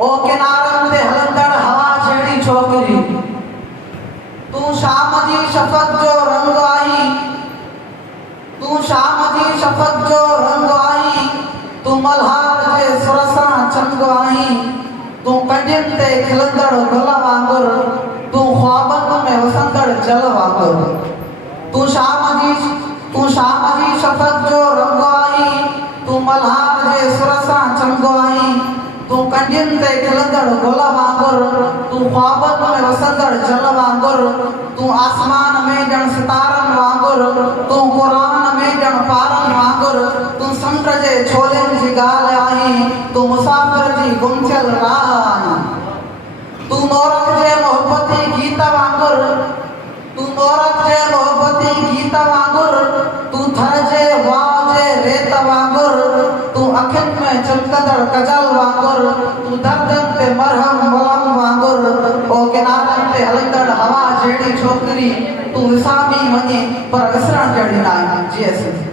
ओ किनारन ते हलंदड़ हवा जहिड़ी छोकिरी तूं शाम जी शफ़क़ जो रंग आई तूं शाम जी शफ़क़ जो रंग आई तूं मल्हार जे सुर सां चंग आई तूं कंडियुनि ते खिलंदड़ गुल वांगुर तूं ख्वाबनि में वसंदड़ जल वांगुर तूं शाम जी शफ़क़ जो रंग आई तूं मल्हार जे सुर सां चंग आई तूं कंडियुनि ते खिलंदड़ गुल वांगुर तूं ख्वाबनि में वसंदड़ जल वांगुर तूं आसमान में ॼण सितारनि वांगुर तूं क़ुरान में ॼण पारनि वांगुर तूं समुंड जे छोलनि जी ॻाल्हि आई तूं मुसाफ़िर जी गुम थियल राह आई तूं मोरख जे मोहबती गीत वांगुर तूं मोरख जे मोहबती गीत वांगुर तूं थर जे वाह जे रेत वांगुर तूं अखियुनि में चमकंदड़ कजल वांगुर तूं दर्दनि ते मरहम मलहम वांगुर ओ किनारनि ते हलंदड़ हवा जहिड़ी छोकिरी तूं विसामी वञे पर विसरण जहिड़ी न आहे। जी